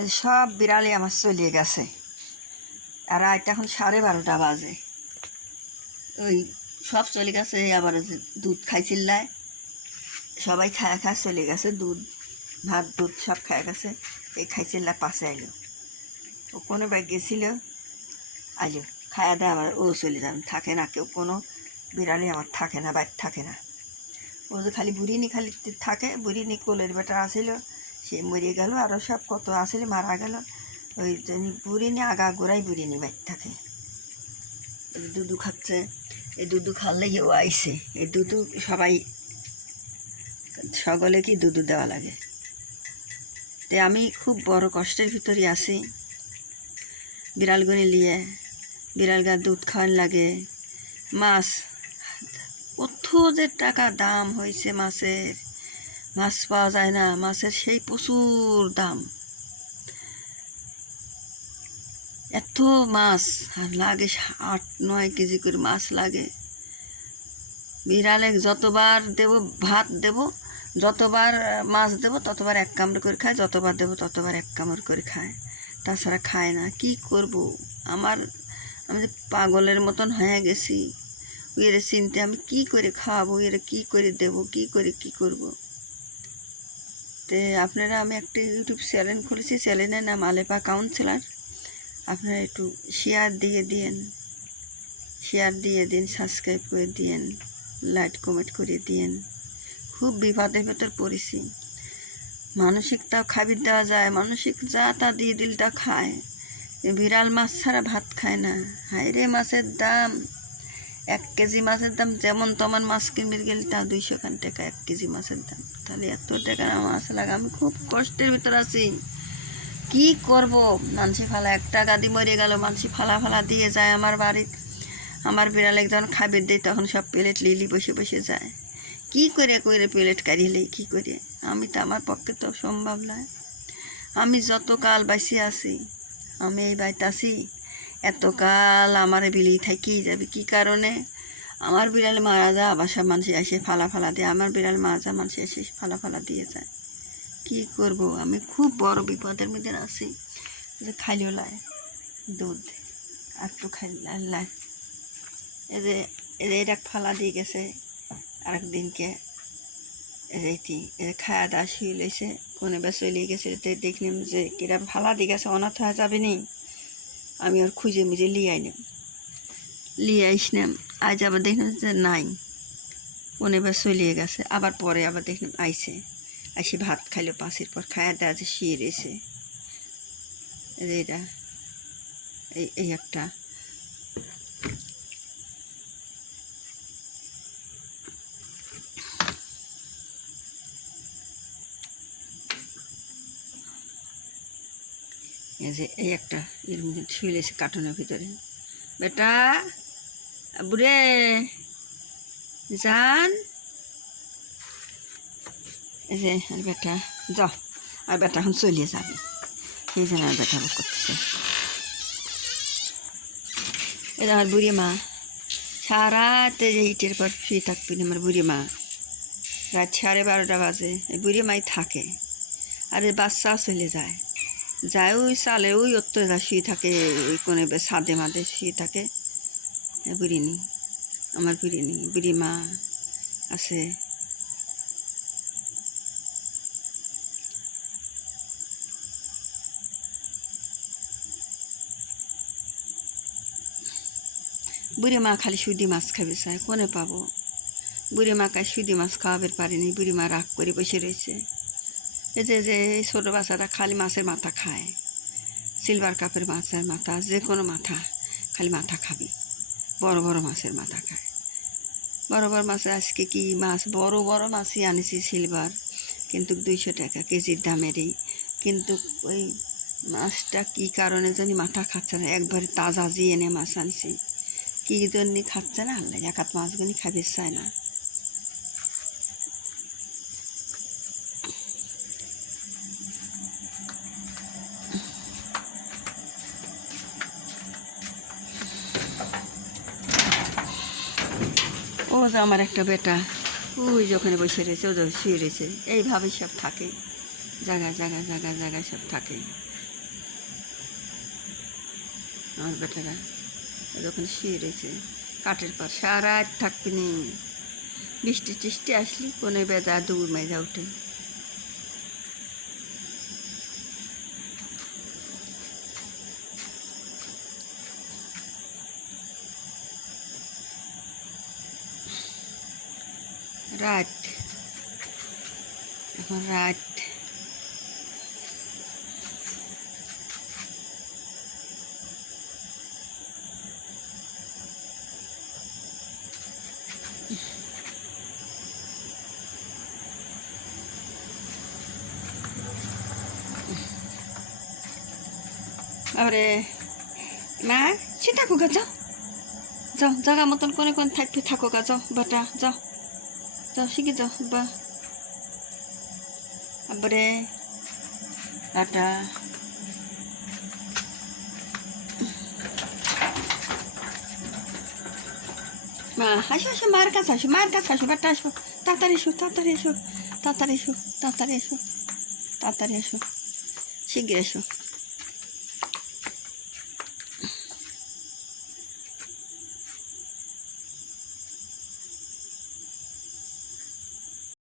এই সব বিড়ালে আমার চলিয়ে গেছে। আর রাত এখন 12:30 বাজে। ওই সব চলে গেছে। আবার দুধ খাইছিল্লায় সবাই খায়া খায়া চলে গেছে। দুধ ভাত দুধ সব খায়া গেছে। এই খাইছিল্লা পাশে আইলো। ও কোনো ব্যাগ গেছিল, আইলো খায়া দেয় আবার ও চলে যাবে। থাকে না কেউ, কোনো বিড়ালে আমার থাকে না, বাইর থাকে না। ও যে খালি বুড়িনি খালি থাকে। বুড়িনি কোলের বেটা আসিল, সে মরে গেল। আরও সব কত আসিল মারা গেল। ওই জন্য বুড়িনি আগা গোড়াই বুড়িনি বাইর থাকে। দুধু খাচ্ছে। এই দুধু খাওয়ালেই ও আইসে। এই দুধু সবাই সকলে কি দুধু দেওয়া লাগে। তো আমি খুব বড় কষ্টের ভিতরে আছি। বিড়ালগুনি নিয়ে বিড়ালগার দুধ খাওয়ান লাগে। মাছ কত যে টাকা দাম হয়েছে মাছের, মাছ পাওয়া যায় না। মাছের সেই প্রচুর দাম। এত মাছ আর লাগে 8-9 কেজি করে মাছ লাগে। বিড়ালে যতবার দেব ভাত দেব, যতবার মাছ দেব ততবার এক কামড় করে খায়, যতবার দেব ততবার এক কামড় করে খায়। তাছাড়া খায় না। কি করব? আমি যে পাগলের মতন হয়ে গেছি। এর চিনতে আমি কি করে খাওয়াবো, এর কি করে দেব, কি করে কি করব। তো আপনারা, আমি একটা ইউটিউব চ্যানেল খুলেছি। চ্যানেলের নাম আলেপা কাউন্সিলার। আপনারা একটু শেয়ার দিয়ে দিন, সাবস্ক্রাইব করে দিন, লাইক কমেন্ট করে দিন। খুব বিপদের ভেতর পড়েছি। মানসিক তাও খাবার দেওয়া যায়, মানসিক যা তা দিয়ে দিল তা খায়। বিড়াল মাছ ছাড়া ভাত খায় না। হাইরে মাছের দাম, 1 কেজি মাছের দাম যেমন তেমন মাছ কিনবে গেলে তা 200 টাকা 1 কেজি মাছের দাম। তাহলে এত টাকা মাছ লাগে। আমি খুব কষ্টের ভিতর আছি। কি করব? মানসি ফালা 1 টাকা দিয়ে মরে গেল। মানসি ফালা দিয়ে যায় আমার বাড়ি। আমার বিড়াল একজন খাবার দেয়, তখন সব প্লেট লিলি বসে বসে যায়। কি করে প্লেট কাড়িলেই কি করে? আমি তো, আমার পক্ষে তো সম্ভব নয়। আমি যত কাল বাঁচি আছি, আমি এই বাড়িতে আছি, এতকাল আমার বিলি থাকেই যাবে। কি কারণে? আমার বিড়াল মারা যা বাসা মানুষ এসে ফালা দিয়ে, আমার বিড়াল মারা যা মানুষ এসে ফালা দিয়ে যায়। কি করব? আমি খুব বড় বিপদের মধ্যে আছি। যে খাইলেও লাই দুধ একটু খাইলে এই যে এটা ফালা দিয়ে গেছে। আরেক দিনকে এইটি খায়া দাওয়া শুয়ে লইছে, কোনে বা চলে গেছে। দেখলাম যে কিরা ফালা দিয়ে গেছে, অনাথ হয়ে যাবে নি। আমি ওর খুঁজে মুজে লিয়ে আসলাম। আজ আবার দেখলাম যে নাই, কোনে বা চলিয়ে গেছে। আবার পরে আবার দেখলাম আইসে, আইসে ভাত খাইলো। পাঁচের পর খায়া দেওয়া যে শুয়ে রয়েছে। এটা এই একটা এই একটা এর মধ্যে শুয়ে লেছে কার্টুনের ভিতরে। বেটা বুড়ে যান, এই যে আর বেটা যা, আর বেটা এখন চলিয়ে যাবে। সেই জন্য আর বেটা করতেছে। এই আমার বুড়ি মা সারাতে যে ইটের পর শুয়ে থাকবেন। আমার বুড়ি মা রাত 12:30 বাজে এই বুড়ি মাই থাকে। আর এই বাচ্চাও চলে যায় ওই চালে ওই যা শুয়ে থাকে। ওই কোনে ছাদে মাদে শুয়ে থাকে। বুড়িনি, আমার বুড়ি মা আছে। বুড়ি মা খালি সুদি মাছ খাবে চায়, কোনে পাবো? বুড়ি মা কাজ সুদি মাছ খাওয়াবে পারেনি। বুড়ি মা রাগ করে বসে রয়েছে। এই যে ছোটো বাচ্চাটা খালি মাছের মাথা খায়, সিলভার কাপের মাছের মাথা, যে কোনো মাথা খালি মাথা খাবে। বড় বড় মাছের মাথা খায়। বড় বড় মাছের আজকে কি মাছ, বড় বড় মাছই আনেছি সিলভার, কিন্তু 200 টাকা কেজির দামেরই। কিন্তু ওই মাছটা কী কারণে জানি মাথা খাচ্ছে না। একবারে তাজা যে এনে মাছ আনছি, কী জন্য খাচ্ছে না আল্লাহ, এক হাত মাছগুলি খাবে চায় না। ও যে আমার একটা বেটা ওই যখন বসে রয়েছে, ও শুয়ে রয়েছে। এইভাবে সব থাকে, জায়গায় সব থাকে। আমার বেটারা যখন শুয়ে রয়েছে কাঠের পর সারা রাত থাকবি নি, বৃষ্টি টিষ্টি আসলি কোনে বেজা দৌড় মেজা উঠে। রাত, এখন রাত। আরে মা সে থাকো গা, যাও যাও, জায়গা মতন কোনে কোন থাকবে থাকো গা, যাও বেটা যাও, যাও শিখে যাও বা। আবারে টাটা। মা হাসো হাসো, মার কাছে আসো, মার কাছে আসো বেটা, আসো তাড়াতাড়ি এসো, তাড়াতাড়ি এসো, তাড়াতাড়ি এসো, তাড়াতাড়ি এসো, তাড়াতাড়ি এসো, তাড়াতাড়ি এসো, শিগগির এসো।